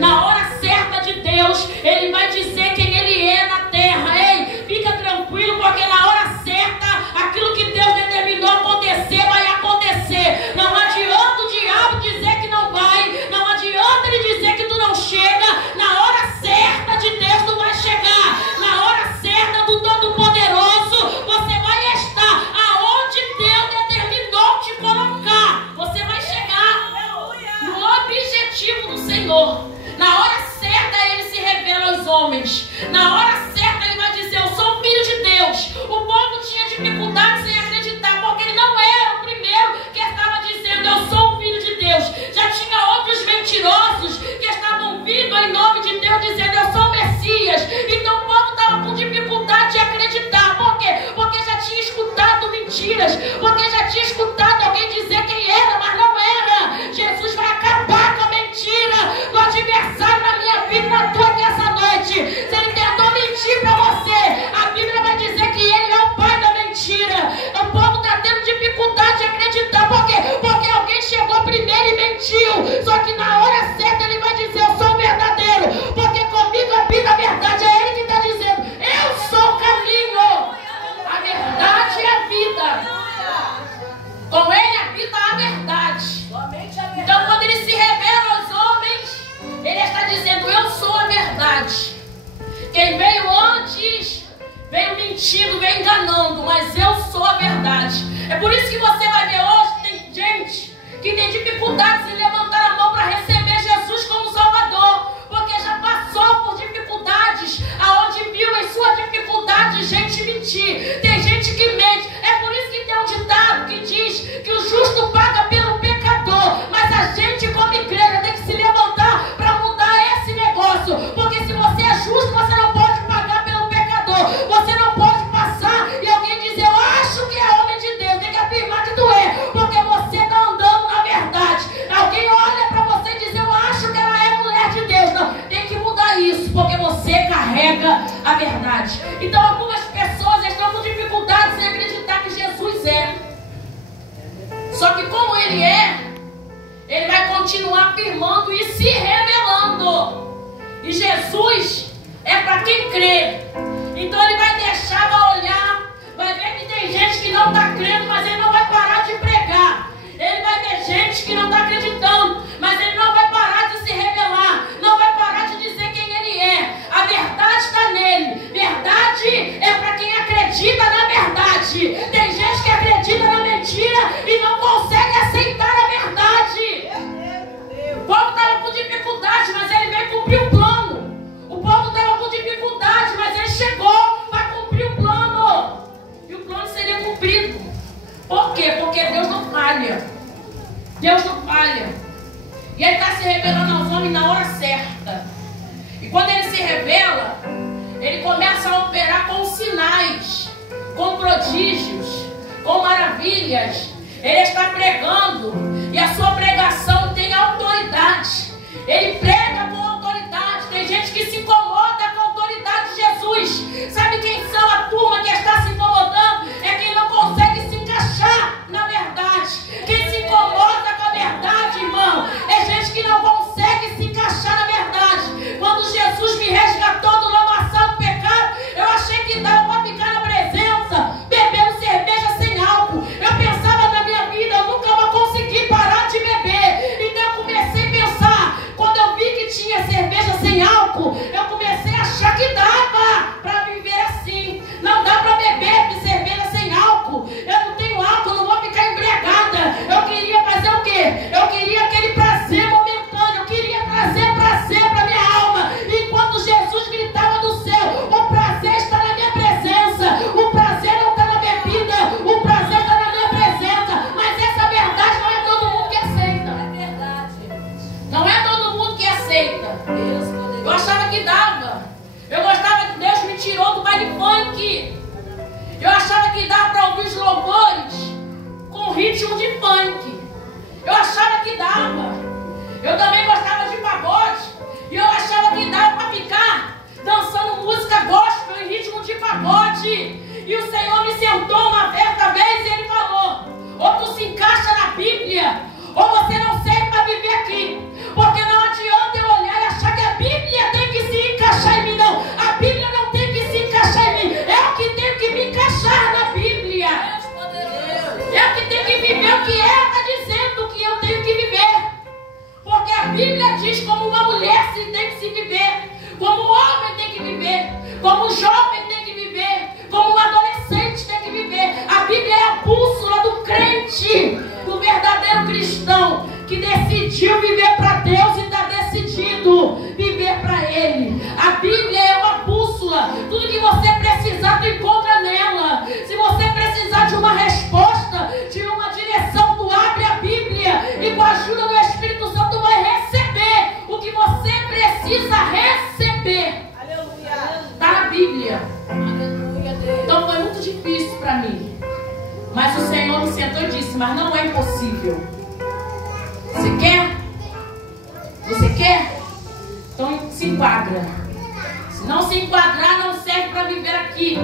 Na hora certa de Deus, Ele vai dizer quem Ele é na terra. Ei, fica tranquilo, porque na hora certa, aquilo que Deus determinou acontecer, vai acontecer. Não adianta o diabo dizer que não vai, não adianta ele dizer que tu não chega. Na hora certa de Deus tu vai chegar. Na hora certa do Todo-Poderoso, você vai estar aonde Deus determinou te colocar. Você vai chegar no objetivo do Senhor. Na hora certa Ele se revela aos homens. Na hora certa Ele vai dizer: eu sou filho de Deus. O povo tinha dificuldade sem acreditar, porque ele não era o primeiro que estava dizendo: eu sou o filho de Deus. Já tinha outros mentirosos que estavam vindo em nome de Deus dizendo: eu sou o Messias. Então o povo estava com dificuldade de acreditar. Por quê? Porque já tinha escutado mentiras, porque já tinha escutado alguém dizer quem era, mas não era. Jesus vai acabar com a mentira do adversário na minha vida e na tua aqui essa noite. Se ele tentou mentir para você, a Bíblia vai dizer que ele é o pai da mentira. O povo está tendo dificuldade de acreditar. Por quê? Porque alguém chegou primeiro e mentiu. Só que na hora certa ele vai dizer: eu sou o verdadeiro, porque comigo habita a verdade. É ele que está dizendo: eu sou o caminho, a verdade e a vida. Com ele habita a verdade. Então quando ele se revela aos homens, ele está dizendo: eu sou a verdade. Quem veio antes veio mentindo, veio enganando, mas eu sou a verdade. É por isso que você vai ver hoje, tem gente que tem dificuldades em levantar a mão para receber Jesus como Salvador, porque já passou por dificuldades, aonde viu em sua dificuldade gente mentir. Tem gente que mente. É por isso que tem um ditado que diz que o justo paga pelo pecador, mas a gente como igreja tem que se levantar para mudar esse negócio, porque se você é justo, você não pode pagar pelo pecador. Você não pode passar e alguém dizer: eu acho que é homem de Deus. Tem que afirmar que tu é, porque você está andando na verdade. Alguém olha para você e diz: eu acho que ela é mulher de Deus. Não, tem que mudar isso, porque você carrega a verdade. Então algumas pessoas estão com dificuldades em acreditar que Jesus é. Só que como Ele é, Ele vai continuar afirmando e se revelando. E Jesus é para quem crê. Então Ele vai deixar, vai olhar, vai ver que tem gente que não está crendo, mas Ele não vai parar de pregar. Ele vai ver gente que não está acreditando, mas Ele não vai parar de se revelar, não vai parar de dizer quem Ele é. A verdade está nele. Verdade é para quem acredita na verdade. Tem gente que acredita na mentira e não consegue aceitar a verdade. O povo estava com dificuldade, mas Ele veio cumprir o plano. O povo estava com dificuldade, mas Ele chegou para cumprir o plano. E o plano seria cumprido. Por quê? Porque Deus não falha. Deus não falha. E Ele está se revelando aos homens na hora certa. E quando Ele se revela, Ele começa a operar com sinais, com prodígios, com maravilhas. Ele está pregando e a sua pregação tem autoridade. Ele prega com autoridade. Tem gente que se incomoda com a autoridade de Jesus. Sabe quem são a turma que está se incomodando? É quem não consegue se encaixar na verdade. Quem se incomoda com a verdade, irmão, é gente que não consegue se encaixar na verdade. Quando Jesus me resgatou do lamaçal do pecado, eu achei que dava para ficar na presença bebendo cerveja sem álcool. Eu pensava na minha vida: eu nunca vou conseguir parar de beber. Então eu comecei a pensar, quando eu vi que tinha cerveja sem álcool, eu comecei Mas o Senhor me sentou e disse: mas não é impossível. Você quer? Você quer? Então se enquadra. Se não se enquadrar, não serve para viver aqui.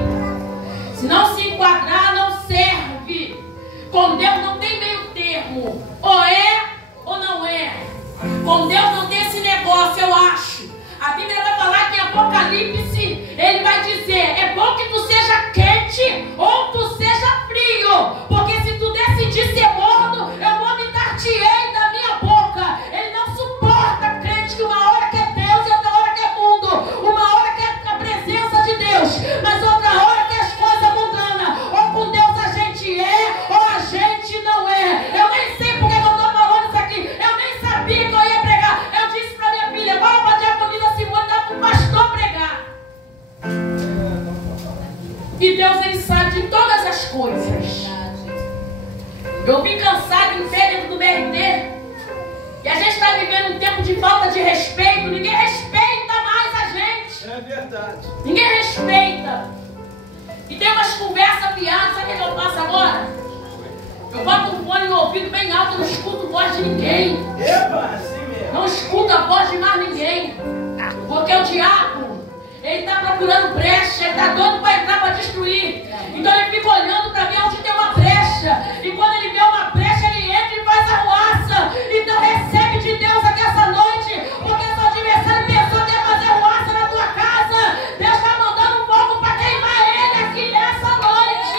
Se não se enquadrar, não serve. Com Deus não tem meio termo. Ou é ou não é. Com Deus não tem esse negócio, eu acho. A Bíblia vai falar que em Apocalipse ele vai dizer: é bom que tu seja quente ou tu seja frio, porque se tu decidir ser morno, eu vomitar-te-ei da minha boca. Ele não suporta crente que uma hora quer Deus e outra hora quer mundo, uma hora quer a presença de Deus, mas outra hora quer as coisas mundanas. Ou com Deus a gente é ou a gente não é. Eu nem sei porque eu estou falando isso aqui. Eu nem sabia que eu ia pregar. Eu disse para minha filha: vai para a diaconisa Simone, dá para o pastor pregar. E Deus, ele sabe de todas as coisas. Eu vim cansado em pé dentro do BRT. E a gente está vivendo um tempo de falta de respeito. Ninguém respeita mais a gente. É verdade. Ninguém respeita. E tem umas conversas piadas. Sabe o que eu faço agora? Eu boto o fone no ouvido bem alto. Eu não escuto voz de ninguém. Epa, assim mesmo. Não escuto a voz de mais ninguém. Porque o diabo, ele está procurando brecha. Ele está doido para entrar para destruir. Então ele fica olhando para ver onde tem uma brecha. E quando ele vê uma brecha, ele entra e faz arruaça. Então recebe de Deus aqui essa noite. Porque seu adversário pensou que ia fazer arruaça na tua casa. Deus está mandando um fogo para queimar ele aqui nessa noite.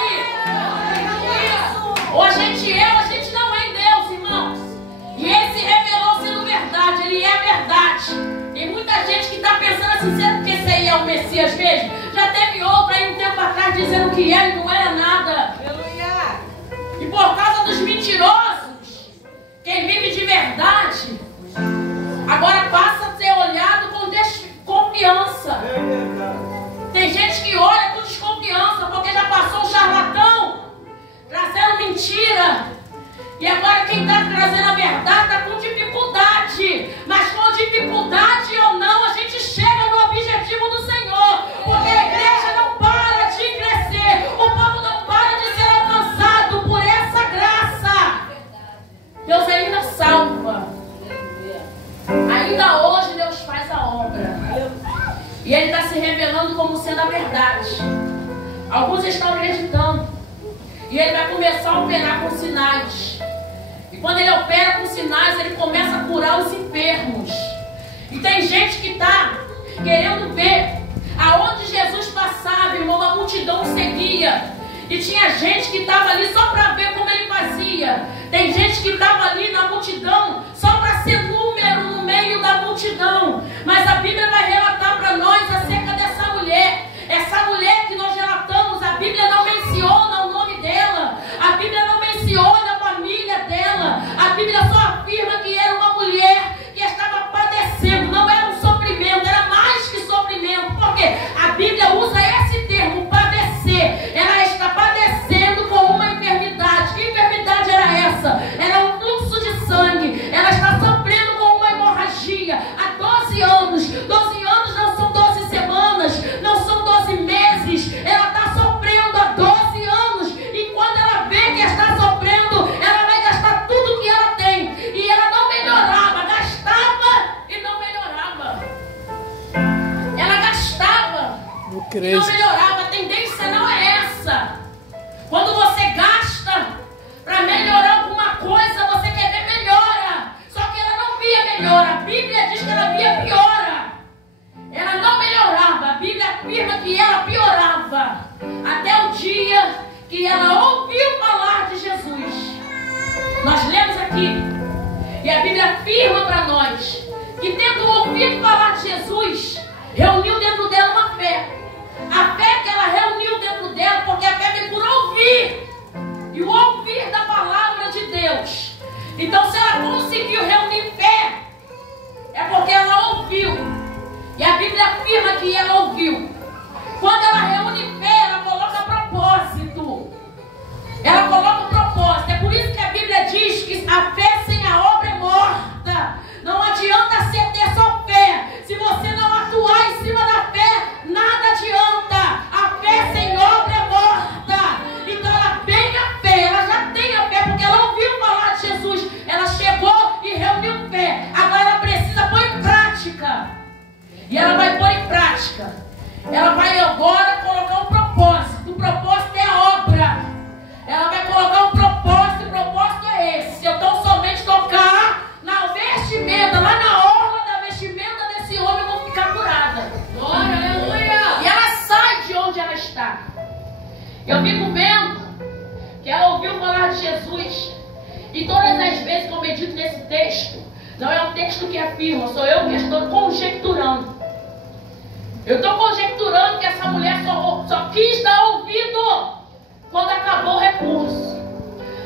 Ou a gente é ou a gente não é em Deus, irmãos. E ele se revelou sendo verdade. Ele é verdade. Tem muita gente que está pensando assim: será que esse aí é o Messias mesmo? Já teve outro aí um tempo atrás dizendo que era e não era nada. Aleluia. E por causa dos mentirosos, quem vive de verdade agora passa a ser olhado com desconfiança. É verdade. Tem gente que olha com desconfiança porque já passou um charlatão trazendo mentira. E agora quem está trazendo a verdade está com dificuldade. Mas com dificuldade ou não, a gente chega no objetivo do Senhor. Porque a igreja não para de crescer. O povo não para de ser alcançado por essa graça. Deus ainda salva. Ainda hoje Deus faz a obra. E Ele está se revelando como sendo a verdade. Alguns estão acreditando. E Ele vai começar a operar com sinais. E quando Ele opera com sinais, Ele começa a curar os enfermos. E tem gente que está querendo ver aonde Jesus passava, irmão, uma multidão seguia. E tinha gente que estava ali só para ver como Ele fazia. Tem gente que estava ali na multidão só para ser número no meio da multidão. Mas a Bíblia vai relatar para nós acerca dessa mulher. Essa mulher que nós relatamos, a Bíblia não menciona o nome dela. A Bíblia não menciona a família dela. A Bíblia só afirma que era uma mulher que estava padecendo. Não era um sofrimento, era mais que sofrimento. Porque a Bíblia usa esse termo, padecer. Ela está padecendo com uma enfermidade. Que enfermidade era essa? Era um fluxo de sangue. Ela está sofrendo com uma hemorragia há 12 anos. 12 anos não são 12 semanas, não são 12 meses. Ela está sofrendo há 12 anos. E quando ela vê que está sofrendo, ela vai gastar tudo que ela tem. E ela não melhorava, gastava e não melhorava. Ela gastava e não melhorava. A tendência não é essa. Quando você gasta para melhorar alguma coisa, você quer ver melhora. Só que ela não via melhora. A Bíblia diz que ela via piora. Ela não melhorava. A Bíblia afirma que ela piorava. Até o dia que ela ouviu falar de Jesus. Nós lemos aqui. E a Bíblia afirma para nós que, tendo ouvido falar de Jesus, reuniu dentro dela uma fé. A fé que ela reuniu dentro dela, porque a fé vem por ouvir. E o ouvir da palavra de Deus. Então, se ela conseguiu reunir fé, é porque ela ouviu. E a Bíblia afirma que ela ouviu. Quando ela reúne fé, ela coloca propósito. Ela coloca um propósito. É por isso que a Bíblia diz que a fé sem a obra é morta. Não adianta você ter só fé. Se você não atuar em cima da fé, nada adianta. A fé sem obra é morta. Então ela tem a fé. E ela vai pôr em prática. Ela vai agora colocar um propósito. O propósito é a obra. Ela vai colocar um propósito. E o propósito é esse. Eu tão somente tocar na vestimenta, lá na orla da vestimenta desse homem, eu vou ficar curada. Glória, aleluia. E ela sai de onde ela está. Eu fico vendo que ela ouviu falar de Jesus. E todas as vezes que eu medito nesse texto, não é um texto que afirma, sou eu que estou conjecturando. Eu estou conjecturando que essa mulher só quis dar ouvido quando acabou o recurso.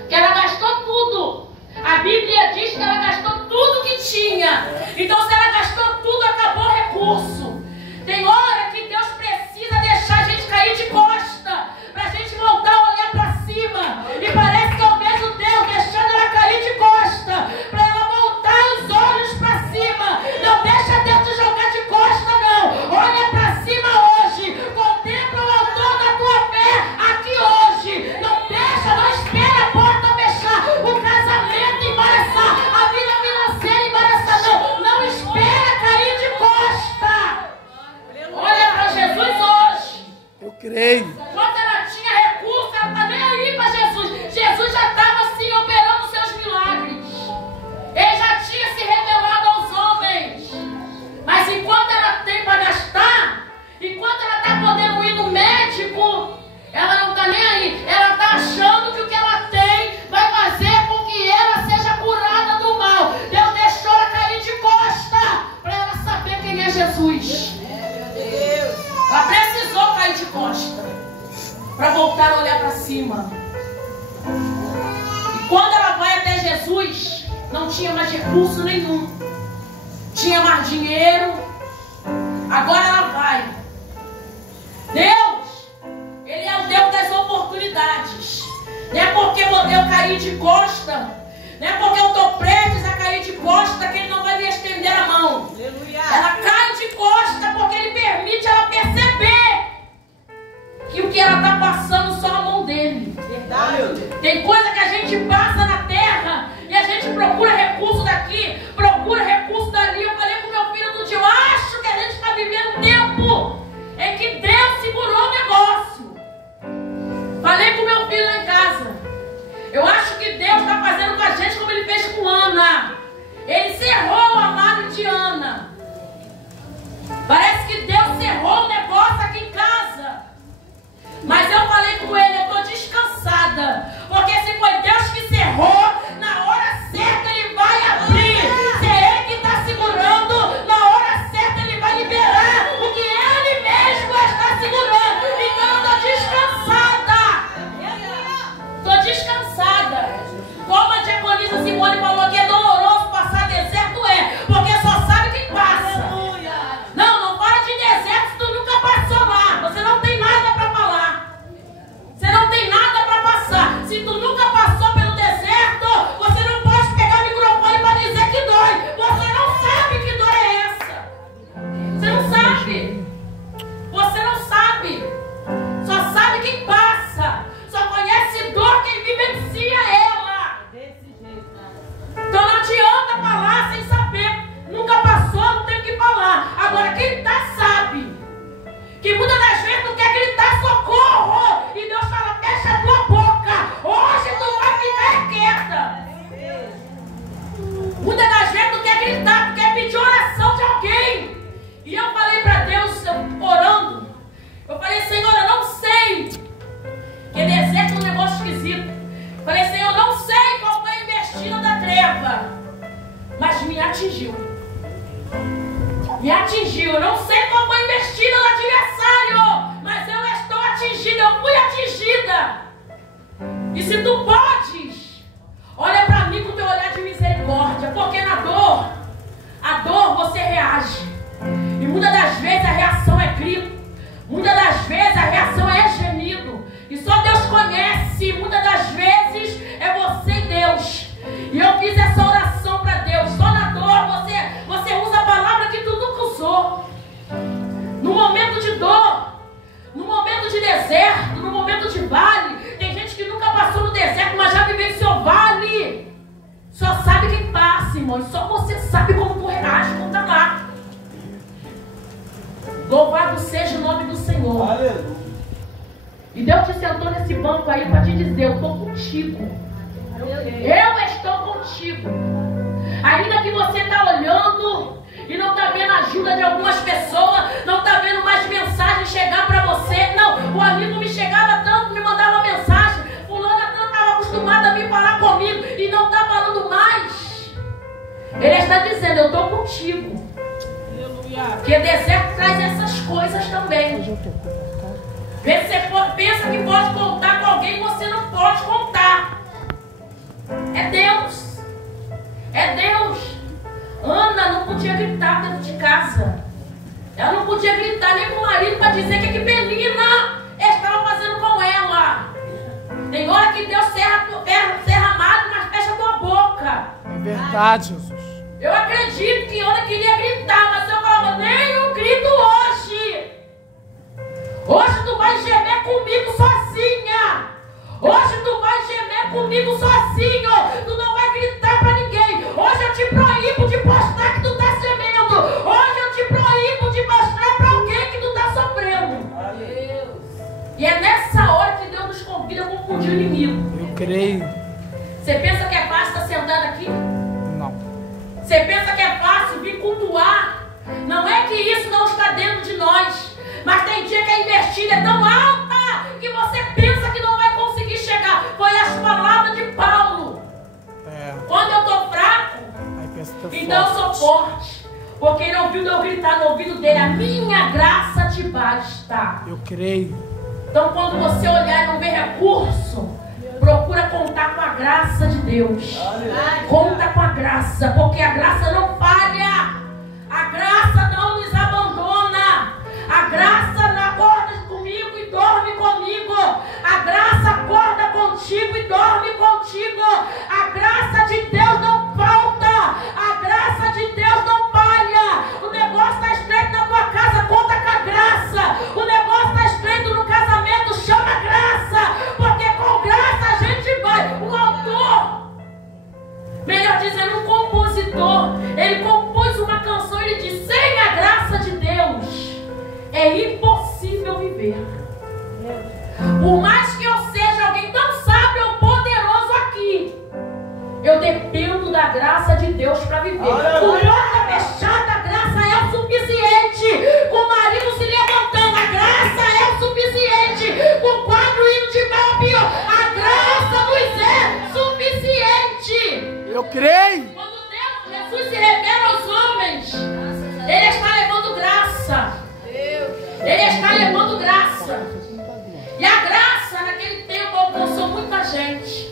Que ela gastou tudo. A Bíblia diz que ela gastou tudo que tinha. Então, se ela gastou tudo, acabou o recurso. Tem hora que Deus precisa deixar a gente cair de costa, para a gente voltar a olhar para cima. E parece que é o mesmo Deus deixando ela cair de costa, para ela voltar os olhos para cima. Não deixa Deus te jogar de costa, não. Olha para cima hoje. Contempla o autor da tua fé aqui hoje. Não deixa, não espera a porta fechar, o casamento embaraçar, a vida financeira embaraçar, não. Não espera cair de costa. Olha para Jesus hoje. Eu creio. Quando ela tinha recurso, ela está nem aí para Jesus. Jesus já estava assim operando seus milagres. Ele já tinha se revelado aos homens. Mas enquanto ela tem para gastar, enquanto ela está podendo ir no médico, ela não está nem aí. Ela está achando que o que ela tem vai fazer com que ela seja curada do mal. Deus deixou ela cair de costa para ela saber quem é Jesus. Ela precisou cair de costa para voltar a olhar para cima. E quando ela vai até Jesus, não tinha mais recurso nenhum. Tinha mais dinheiro. Agora ela vai. Deus, Ele é o Deus das oportunidades. Não é porque eu caí de costa, não é porque eu estou prestes a cair de costa que Ele não vai me estender a mão. Ela cai de costa porque Ele permite ela perceber que o que ela está passando só na mão dele. Verdade. Tem coisa que a gente passa na terra e a gente procura recurso daqui, procura recurso dali. Eu falei com meu filho do dia, eu acho que a gente está vivendo um tempo em que Deus segurou o negócio. Falei com meu filho lá em casa. Eu acho que Deus está fazendo com a gente como Ele fez com Ana. Ele cerrou o armário de Ana. Parece que Deus cerrou o negócio aqui em casa. Mas eu falei com ele, eu estou descansada. Porque se foi Deus que cerrou, na hora certa Ele vai abrir. Se é Ele que está segurando, na hora certa Ele vai liberar o que Ele mesmo está segurando. Então eu estou descansada. Estou descansada. Como a diaconisa Simone falou que é doloroso passar deserto, porque só sabe quem passa. Não fala de deserto se tu nunca passou lá. Você não tem nada para falar. Você não tem nada para passar. Se tu nunca passou pelo deserto, você não pode pegar o microfone para dizer que dói. Você não sabe que dor é essa. Você não sabe. Você não sabe. Só sabe quem passa. Só conhece dor quem vivencia ela. Então não adianta falar sem saber. Nunca passou, não tem o que falar. Agora quem tá sabe. Que muitas das vezes tu quer gritar socorro. E Deus fala, fecha a tua boca. Hoje tu vai ficar quieta. Muitas das vezes tu quer gritar, tu quer pedir oração de alguém. E eu falei para Deus, orando. Eu falei, Senhor, eu não sei. Que deserto é um negócio esquisito. Eu falei, Senhor, eu não sei qual foi a investida da treva. Mas me atingiu. Me atingiu. Eu não sei qual foi a investida do adversário, mas eu estou atingida. Eu fui atingida. E se tu podes, olha para mim com o teu olhar de misericórdia. Porque na dor, a dor você reage. E muitas das vezes a reação é grito. Muitas das vezes a reação é gemido. E só Deus conhece. Muitas das vezes é você e Deus. E eu fiz essa oração para Deus. Só na dor você usa a palavra que tu nunca usou. No momento de dor, no momento de deserto, no momento de vale. Tem gente que nunca passou no deserto, mas já vivenciou vale. Só sabe quem passa, irmão. E só você sabe como tu reage quando tá lá. Louvado seja o nome do Senhor. Aleluia. E Deus te sentou nesse banco aí para te dizer: eu estou contigo. Eu estou contigo. Ainda que você está olhando e não está vendo a ajuda de algumas pessoas, não está vendo mais mensagem chegar para você. Não, o amigo me chegava tanto, me mandava mensagem. Fulana tanto estava acostumada a vir falar comigo e não está falando mais. Ele está dizendo: eu estou contigo. Porque deserto traz essas coisas também. Você pensa que pode contar com alguém, você não pode contar. É Deus. É Deus. Ana não podia gritar dentro de casa. Ela não podia gritar nem com o marido para dizer que Penina estava fazendo com ela. Tem hora que Deus serra amado, mas fecha a tua boca. É verdade, Jesus. Eu acredito que Ana queria gritar, mas eu falava: nem um grito hoje. Hoje tu vai gemer comigo sozinha. Hoje tu vai gemer comigo sozinho. Tu não vai gritar para ninguém. Hoje eu te proíbo de postar que tu tá gemendo. Hoje eu te proíbo de mostrar para alguém que tu tá sofrendo. E é nessa hora que Deus nos convida a confundir o inimigo. Eu creio. Você pensa que é fácil estar sentado aqui? Não. Você pensa que é fácil vir cultuar? Não é que isso não está dentro de nós. Mas tem dia que a investida é tão alta que você pensa que não vai conseguir chegar. Foi as palavras de Paulo. Quando eu estou fraco, então eu sou forte. Porque ele ouviu eu gritar no ouvido dele: a minha graça te basta. Eu creio. Então quando você olhar e não ver recurso, procura contar com a graça de Deus. Conta com a graça, porque a graça não falha. A graça não nos abandona. A graça acorda comigo e dorme comigo. A graça acorda contigo e dorme contigo. A graça de Deus não falta. A graça de Deus não falha. O negócio está estreito na tua casa, conta com a graça. O negócio está estreito no casamento, chama a graça. Porque com graça a gente vai. O autor, melhor dizendo, um compositor, ele compôs uma canção e ele diz: sem a graça de Deus é impossível viver. Por mais que eu seja alguém tão sábio ou poderoso aqui, eu dependo da graça de Deus para viver. Com porta fechada, a graça é o suficiente. Com o marido se levantando, a graça é o suficiente. Com o quadro indo de mal a pior, a graça nos é suficiente. Eu creio. Quando Jesus se revela aos homens, Ele está levando graça. Ele está levando graça. E a graça naquele tempo alcançou muita gente.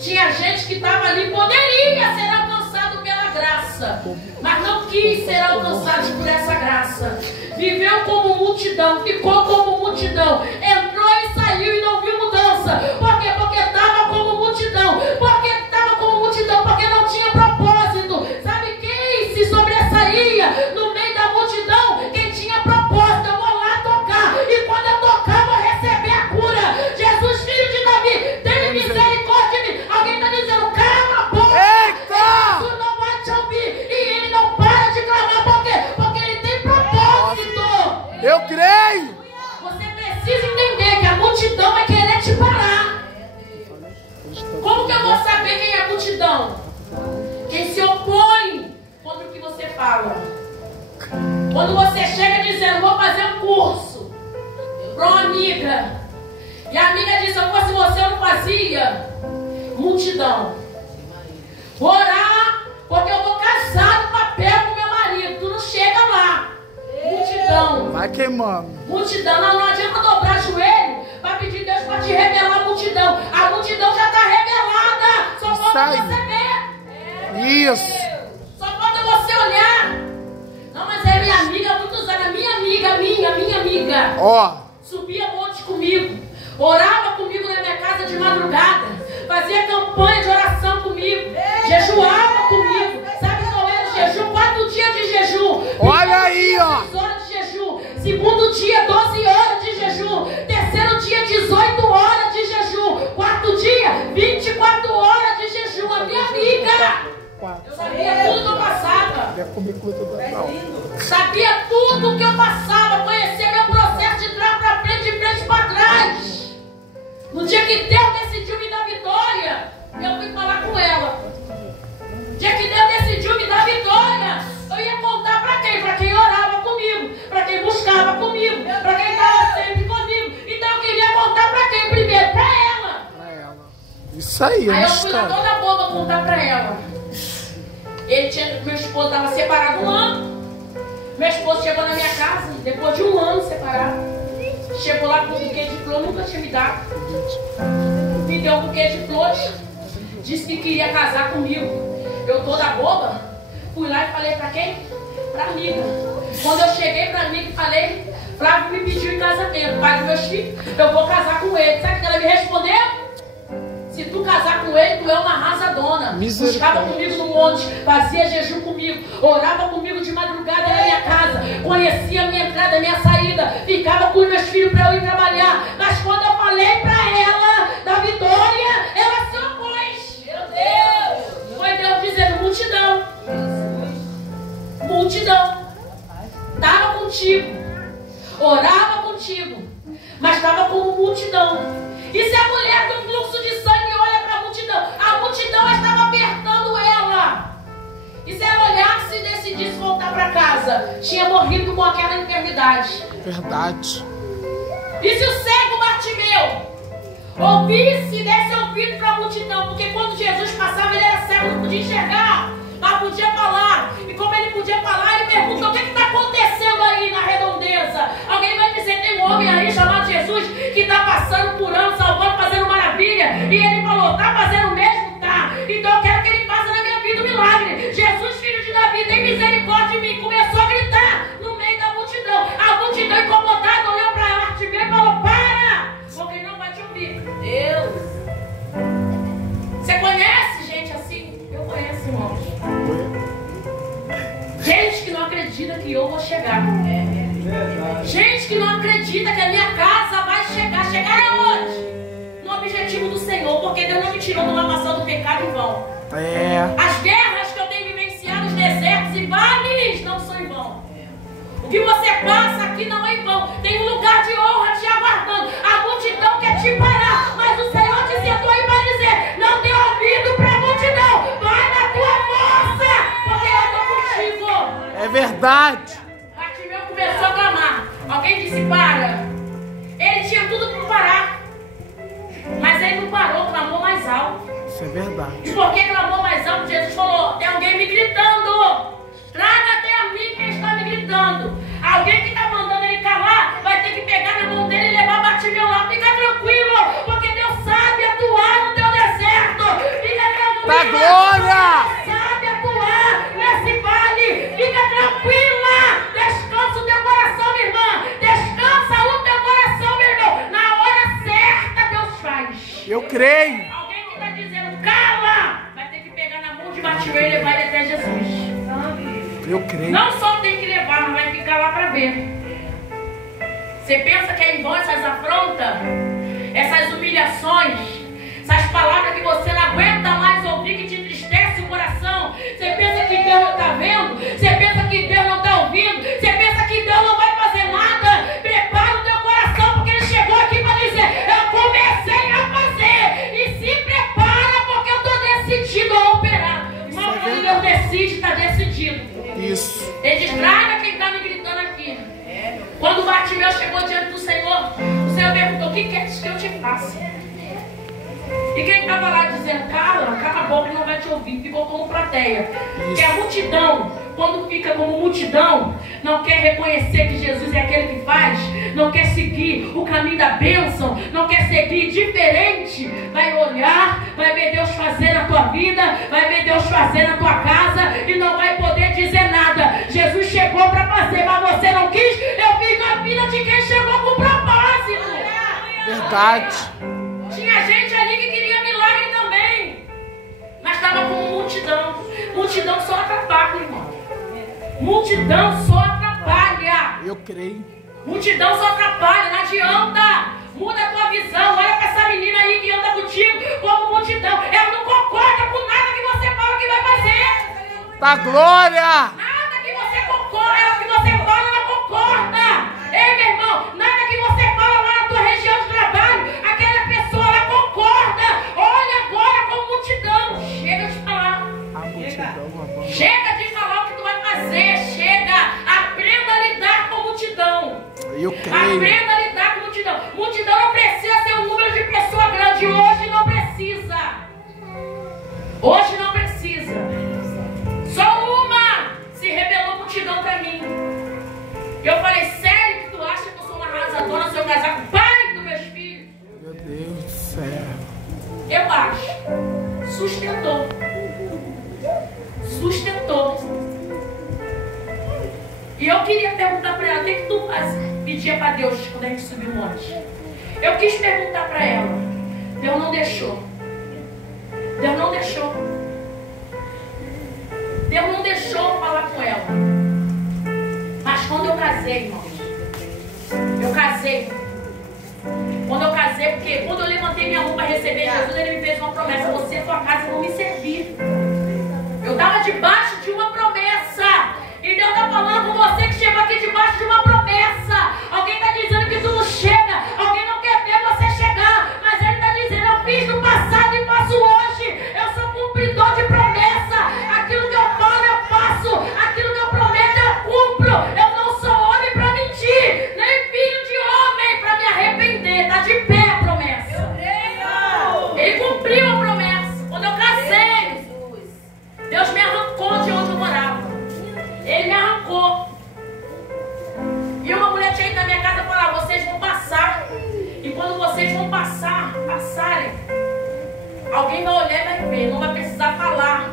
Tinha gente que estava ali, poderia ser alcançado pela graça, mas não quis ser alcançado por essa graça. Viveu como multidão, ficou como multidão, entrou e saiu e não viu mudança. Por quê? Porque estava como multidão. Por que estava como multidão? Porque não tinha propósito. Sabe quem se sobressaía no meio da multidão? Quem tinha propósito. Eu vou lá tocar, e quando eu tocar vou receber a cura. Jesus, filho de Davi, tenha misericórdia de mim. Alguém está dizendo: cala a boca. Eita! Jesus não vai te ouvir. E ele não para de clamar. Por quê? Porque ele tem propósito. Eu creio. Você precisa entender que a multidão vai querer te parar. Como que eu vou saber quem é a multidão? Quem se opõe contra o que você fala. Quando você chega dizendo: vou fazer um curso para uma amiga, e a amiga diz: se eu fosse você eu não fazia. Multidão. Vou orar porque eu vou casar no papel com meu marido. Tu não chega lá. Multidão. Vai queimando. Multidão. Não adianta dobrar joelho para pedir Deus para te revelar a multidão. A multidão já está revelada. Só falta você ver. Isso. Só falta você olhar. Não, mas é minha amiga há muitos anos. Minha amiga. Ó. Subia monte comigo. Orava comigo na minha casa de madrugada. Fazia campanha de oração comigo. Jejuava comigo. Sabe qual era o jejum? 4 dias de jejum. Olha aí, ó. 6 horas de jejum. Segundo dia, 12 horas de jejum. Terceiro dia, 18 horas de jejum. Quarto dia, 24 horas de jejum. A minha amiga. Sabia tudo que eu passava. Sabia tudo que eu passava. que Deus decidiu me dar vitória, eu fui falar com ela. O dia que Deus decidiu me dar vitória, eu ia contar para quem? Para quem orava comigo, para quem buscava comigo, para quem estava sempre comigo. Então eu queria contar para quem primeiro? Para ela. Isso aí, Aí eu fui lá toda boba contar para ela. Meu esposo estava separado 1 ano. Meu esposo chegou na minha casa, depois de 1 ano separado. Chegou lá com um buquê de flores, nunca tinha me dado. Me deu um buquê de flores. Disse que queria casar comigo. Eu toda boba, fui lá e falei para quem? Para amiga. Quando eu cheguei para amiga e falei, Flávio me pediu em casamento, pai dos meus filhos, eu vou casar com ele. Sabe o que ela me respondeu? Se tu casar com ele, tu é uma arrasadona. Buscava comigo no monte, fazia jejum comigo, orava comigo de madrugada na minha casa, conhecia a minha entrada, a minha saída, ficava com os meus filhos para eu ir trabalhar. Mas quando eu falei para ela da vitória, ela se opôs. Meu Deus! Foi Deus dizendo, multidão. Multidão. Estava contigo, orava contigo, mas estava como multidão. E se a mulher do fluxo de sangue olha para a multidão estava apertando ela. E se ela olhasse e decidisse voltar para casa, tinha morrido com aquela enfermidade. Verdade. E se o cego Bartimeu ouvisse e desse ouvido para a multidão, porque quando Jesus passava ele era cego, não podia enxergar, mas podia falar. E como ele podia falar, ele pergunta, o que está acontecendo aí na redondeza? Alguém vai dizer, tem um homem aí chamado Jesus que está passando por anos, salvando, fazendo maravilha. E ele falou, está fazendo mesmo? Tá. Então eu quero que ele faça na minha vida um milagre. Jesus, filho de Davi, tem misericórdia de mim. Começou a gritar no meio da multidão. A multidão incomodada olhou para Bartimeu e falou, para, porque ele não vai te ouvir. Deus. Você conhece gente assim? Eu conheço, irmãos. Gente que não acredita que eu vou chegar. Gente que não acredita que a minha casa vai chegar. Chegar é onde? No objetivo do Senhor. Porque Deus não me tirou da lavação do pecado em vão. As guerras que eu tenho vivenciado, os desertos e vales, não são em vão. O que você passa aqui não é em vão. Tem um lugar de honra te aguardando. A multidão quer te parar. Mas o Senhor te sentou aí para dizer, não dê ouvido para a multidão. Vai na tua força. Porque eu estou contigo. É verdade. Bartimeu começou a clamar. Alguém disse, para. Ele tinha tudo para parar. Mas ele não parou, clamou mais alto. Isso é verdade. E porque clamou mais alto, Jesus falou, tem alguém me gritando. Traga até a mim quem está me gritando. Alguém que está mandando ele calar, vai ter que pegar na mão dele e levar Bartimeu lá. Fica tranquilo, porque Deus sabe atuar no teu deserto. Fica tranquilo. Da glória! Deus sabe atuar nesse vale. Fica tranquila. Descansa o teu coração, minha irmã. Descansa o teu coração, meu irmão. Na hora certa, Deus faz. Eu creio. Alguém que está dizendo, cala, vai ter que pegar na mão de Bartimeu e levar ele até Jesus. Eu creio. Não só tem que levar, mas vai ficar lá para ver. Você pensa que é em vão essas afrontas, essas humilhações, essas palavras que você não aguenta mais ouvir, que te entristece o coração. Você pensa que Deus não está vendo? Você pensa que Deus não está ouvindo? Você pensa que Deus não vai fazer nada? Prepara o teu coração, porque Ele chegou aqui para dizer, eu comecei a fazer. E se prepara, porque eu estou decidido a operar. Irmão, quando Deus decide, está decidido. Isso. Ele diz, traga quem está me gritando aqui. Quando Bartimeu chegou diante do Senhor, o Senhor perguntou, o que queres que eu te faça? E quem estava lá dizendo, cala a boca, não vai te ouvir, ficou como plateia. Porque a multidão, quando fica como multidão, não quer reconhecer que Jesus é aquele que faz, não quer seguir o caminho da bênção, não quer seguir diferente, vai olhar, vai ver Deus fazer na tua vida, vai ver Deus fazer na tua casa e não vai poder dizer nada. Jesus chegou para fazer, mas você não quis, eu fiz na vida de quem chegou com propósito. Verdade. Tinha gente ali que queria milagre também, mas estava como multidão. Multidão só atrapalha, irmão. Multidão só atrapalha. Eu creio. Multidão só atrapalha, não adianta. Muda a tua visão. Olha para essa menina aí que anda contigo como multidão. Ela não concorda com nada que você fala que vai fazer. Da glória! Nada que você concorda, é o que você fala, ela concorda. Ei, meu irmão, nada que você fala lá na tua região de trabalho, aquela pessoa ela concorda. baixo. Sustentou. E eu queria perguntar para ela, o que tu pedia para Deus quando a gente subiu o monte? Eu quis perguntar para ela. Deus não deixou. Deus não deixou. Deus não deixou eu falar com ela. Mas quando eu casei, irmãos, eu casei. Quando eu casei, porque quando eu levantei minha mão para receber Jesus, ele me fez uma promessa: você e sua casa vão me servir. Eu estava debaixo de uma promessa. E Deus está falando com você que chegou aqui debaixo de uma promessa. Alguém está dizendo que tu não chega. Alguém não quer ver você chegar. Mas ele está dizendo: eu fiz no passado e faço hoje. Eu sou cumpridor de promessa. Aquilo que eu falo, eu faço. Aquilo que eu prometo, eu cumpro. Eu não sou homem para mentir, nem filho de homem para me arrepender. Está de pé a promessa. Ele cumpriu a promessa. Quando eu casei, Deus me arrancou de onde eu morava. Ele me arrancou. E uma mulher tinha ido na minha casa e falou: vocês vão passar. E quando vocês vão passarem, alguém vai olhar e vai ver. Não vai precisar falar,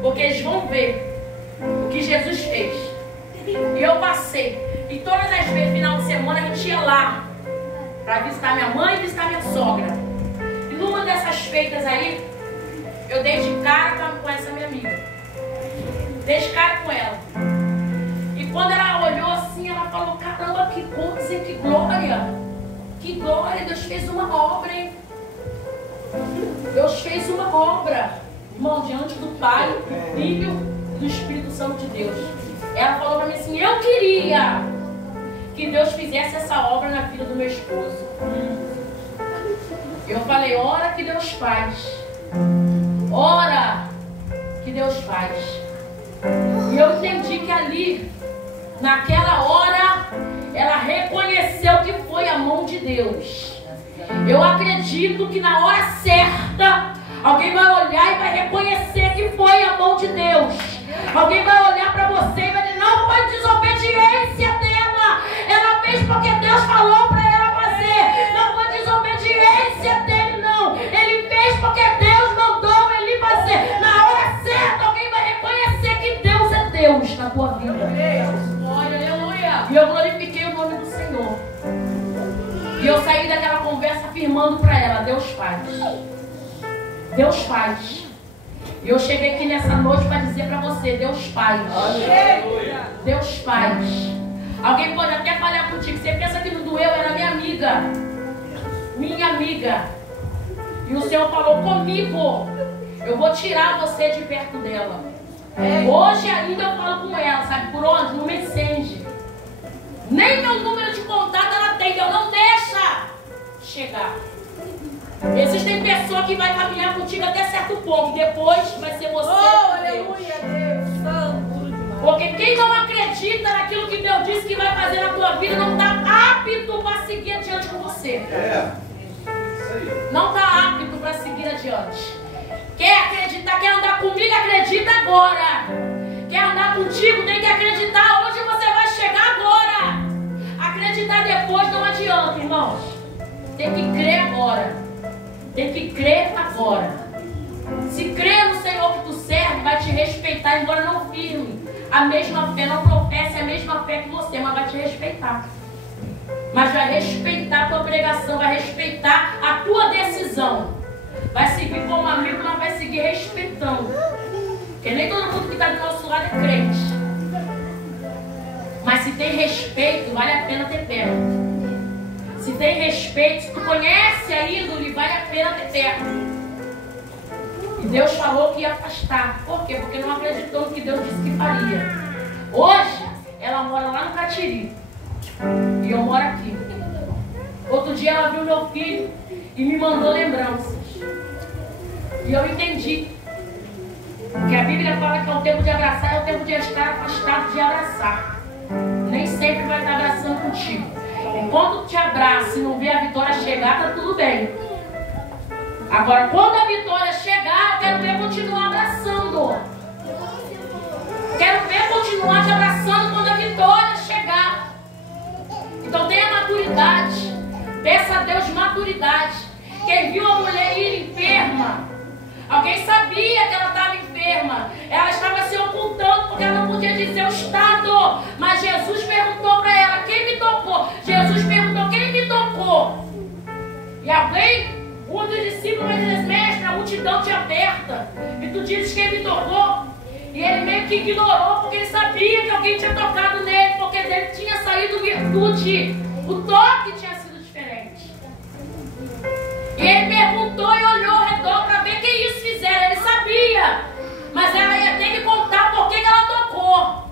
porque eles vão ver o que Jesus fez. E eu passei. E todas as vezes, final de semana, a gente ia lá para visitar minha mãe e visitar minha sogra. E numa dessas feitas aí, eu dei de cara com essa minha amiga. Dei de cara com ela. E quando ela olhou assim, ela falou: caramba, que coisa, que glória. Que glória, Deus fez uma obra, hein? Deus fez uma obra. Irmão, diante do Pai, do Filho e do Espírito Santo de Deus. Ela falou para mim assim: eu queria que Deus fizesse essa obra na vida do meu esposo. Eu falei: ora que Deus faz. Ora que Deus faz. E eu entendi que ali, naquela hora, ela reconheceu que foi a mão de Deus. Eu acredito que na hora certa, alguém vai olhar e vai reconhecer que foi a mão de Deus. Alguém vai olhar para você e vai dizer: não foi desobediência dela. Ela fez porque Deus falou para ela fazer. Não foi desobediência dele, não. Ele fez porque Deus mandou ele fazer. Na hora certa, alguém vai reconhecer que Deus é Deus na tua vida. Aleluia. E eu glorifiquei o nome do Senhor. E eu saí daquela conversa afirmando para ela: Deus faz. Deus faz. E eu cheguei aqui nessa noite para dizer para você: Deus faz. Aleluia. Deus faz. Alguém pode até falar contigo: você pensa que não doeu? Era minha amiga. Minha amiga. E o Senhor falou comigo: eu vou tirar você de perto dela. Hoje ainda eu falo com ela, sabe por onde? No Messenger. Nem meu número de contato ela tem, eu não deixa chegar. Existem pessoas que vai caminhar contigo até certo ponto, depois vai ser você. Oh, aleluia, Deus. Porque quem não acredita naquilo que Deus disse que vai fazer na tua vida não está apto para seguir adiante com você. Não está apto para seguir adiante. Quer acreditar, quer andar comigo, acredita agora. Quer andar contigo, tem que acreditar onde você vai chegar agora. Acreditar depois não adianta, irmãos. Tem que crer agora. Tem que crer agora. Se crer no Senhor que tu serve, vai te respeitar, embora não firme a mesma fé, não professe a mesma fé que você, mas vai te respeitar. Mas vai respeitar a tua pregação, vai respeitar a tua decisão. Vai seguir como amigo, mas vai seguir respeitando. Porque nem todo mundo que está do nosso lado é crente. Mas se tem respeito, vale a pena ter perto. Se tem respeito, se tu conhece a índole, vale a pena ter perto. E Deus falou que ia afastar. Por quê? Porque não acreditou no que Deus disse que faria. Hoje, ela mora lá no Catiri. E eu moro aqui. Outro dia ela viu meu filho e me mandou lembranças. E eu entendi que a Bíblia fala que é o tempo de abraçar, é o tempo de estar afastado de abraçar. Nem sempre vai estar abraçando contigo. E quando te abraça e não vê a vitória chegar, tá tudo bem. Agora, quando a vitória chegar, eu quero ver continuar abraçando. Quero ver continuar te abraçando quando a vitória chegar. Então tenha maturidade. Peça a Deus maturidade. Quem viu a mulher ir enferma? Alguém sabia que ela estava enferma. Ela estava se ocultando porque ela não podia dizer o estado. Mas Jesus perguntou para ela: quem me tocou? Jesus perguntou: quem me tocou? E alguém, um dos discípulos, vai dizer: mestre, a multidão te aperta. E tu dizes: quem me tocou? E ele meio que ignorou porque ele sabia que alguém tinha tocado nele, porque dele tinha saído virtude. O toque tinha sido diferente. E ele perguntou e olhou ao redor para ver quem isso fizeram. Ele sabia, mas ela ia ter que contar por que ela tocou.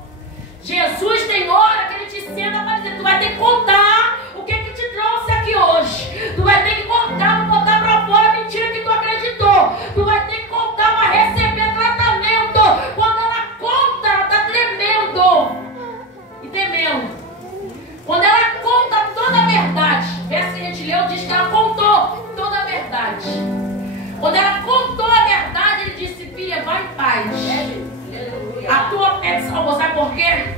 Jesus tem hora que ele te senta para dizer: tu vai ter que contar o que te trouxe aqui hoje. Tu vai ter que contar para botar para fora a mentira que tu acreditou. Tu vai ter que contar para receber tratamento. Quando ela conta, ela está tremendo e temendo. Quando ela conta toda a verdade, verso que a gente leu diz que ela contou toda a verdade. Quando ela contou a verdade, ele disse: filha, vai em paz. A tua fé te salvou. Sabe por quê?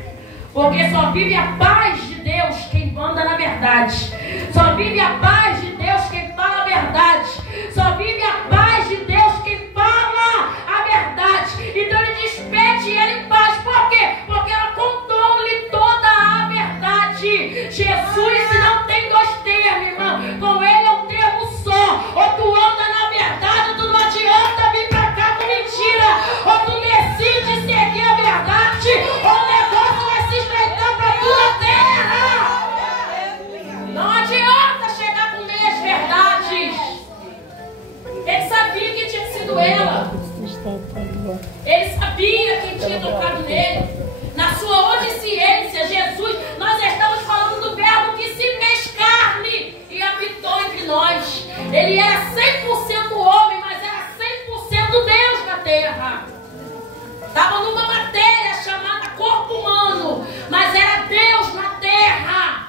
Porque só vive a paz de Deus quem anda na verdade. Só vive a paz de Deus quem fala a verdade. Só vive a paz de Deus quem fala a verdade. Então ele despede ela em paz. Por quê? Porque ela contou-lhe toda a verdade. Jesus não tem dois termos, irmão. Com ele é um termo só. Ou tu anda na verdade, ou tu não adianta vir pra cá com mentira. Ou tu decide seguir a verdade, ou o negócio vai se estreitar pra tua terra. Não adianta chegar com meias verdades. Ele sabia que tinha sido ela. Ele sabia quem tinha tocado nele. Na sua onisciência, Jesus, nós estamos falando do verbo que se fez carne e habitou entre nós. Ele era 100% homem, mas era 100% Deus na terra. Estava numa matéria chamada corpo humano, mas era Deus na terra.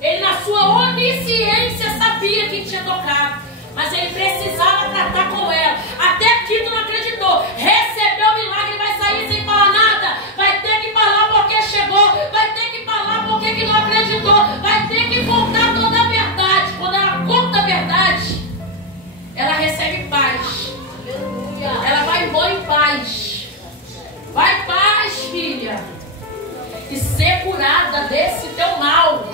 Ele, na sua onisciência, sabia quem tinha tocado, mas ele precisava tratar com ela. Até aqui tu não acreditou. Recebeu o milagre, vai sair sem falar nada. Vai ter que falar porque chegou. Vai ter que falar porque que não acreditou. Vai ter que contar toda a verdade. Quando ela conta a verdade, ela recebe paz. Ela vai embora em paz. Vai em paz, filha, e ser curada desse teu mal.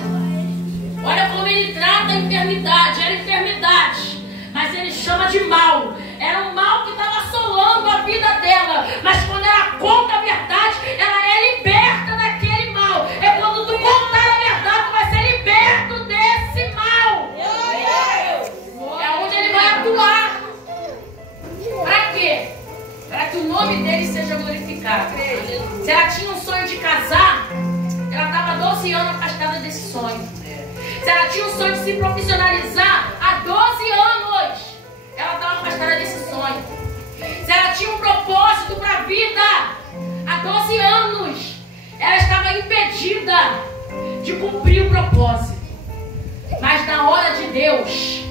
Olha como ele trata a enfermidade. Era enfermidade, mas ele chama de mal. Era um mal que estava assolando a vida dela. Mas quando ela conta a verdade, ela é liberta daquele mal. É quando tu contar a verdade, tu vai ser liberto desse mal. É onde ele vai atuar. Para quê? Para que o nome dele seja glorificado. Se ela tinha um sonho de casar, ela estava 12 anos afastada desse sonho. Se ela tinha um sonho de se profissionalizar há 12 anos, ela estava afastada desse sonho. Se ela tinha um propósito para a vida há 12 anos, ela estava impedida de cumprir o propósito. Mas na hora de Deus,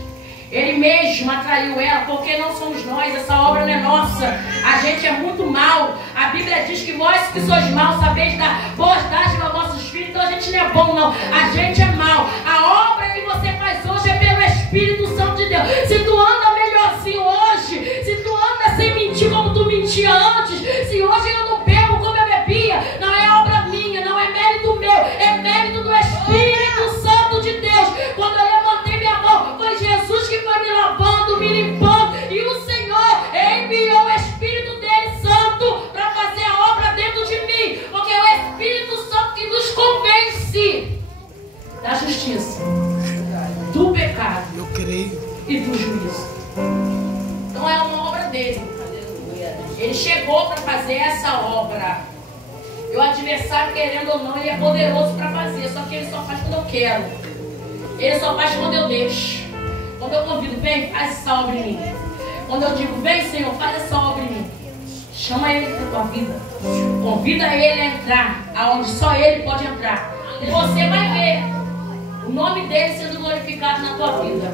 Ele mesmo atraiu ela, porque não somos nós, essa obra não é nossa. A gente é muito mal. A Bíblia diz que vós que sois maus sabeis dar boas dádivas aos vossos filhos. Então a gente não é bom, não. A gente é mal. A obra que você faz hoje é pelo Espírito Santo de Deus. Se tu anda melhorzinho hoje, se tu anda sem mentir como tu mentia antes, se hoje eu não bebo como eu bebia, não é obra minha, não é mérito meu, é mérito do Espírito Santo de Deus. Quando eu levantei minha mão, foi Jesus que foi me lavando, me limpando, e o Senhor enviou o Espírito dele Santo para fazer a obra dentro de mim, porque é o Espírito Santo que nos convence da justiça, do pecado, Eu creio. e do juízo. Então é uma obra dele. Ele chegou para fazer essa obra. E o adversário, querendo ou não, ele é poderoso para fazer. Só que ele só faz quando eu quero. Ele só faz quando eu deixo. Quando eu convido, vem, faz essa obra em mim. Quando eu digo, vem, Senhor, faz essa obra em mim. Chama ele para a tua vida. Convida ele a entrar aonde só ele pode entrar. E você vai ver o nome dele sendo glorificado na tua vida.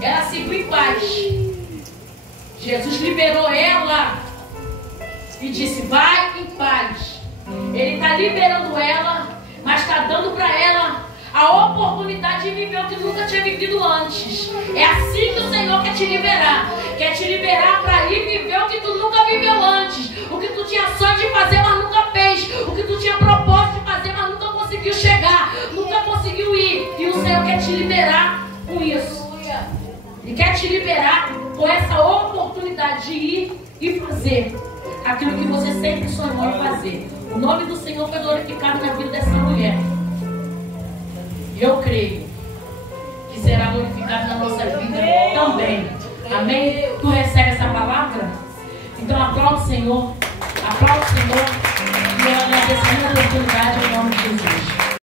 Ela seguiu em paz. Jesus liberou ela e disse, vai em paz. Ele está liberando ela, mas está dando para ela a oportunidade de viver o que nunca tinha vivido antes. É assim que o Senhor quer te liberar. Quer te liberar para ir viver o que tu nunca viveu antes. O que tu tinha sonho de fazer, mas nunca fez. O que tu tinha propósito de fazer, mas nunca conseguiu chegar. Nunca conseguiu ir. E o Senhor quer te liberar com isso. Ele quer te liberar com essa oportunidade de ir e fazer aquilo que você sempre sonhou em fazer. O nome do Senhor foi glorificado na vida dessa mulher. Eu creio que será glorificado na nossa vida também. Amém? Tu recebe essa palavra? Então aplaude o Senhor. Aplaude o Senhor. E eu agradeço a minha oportunidade.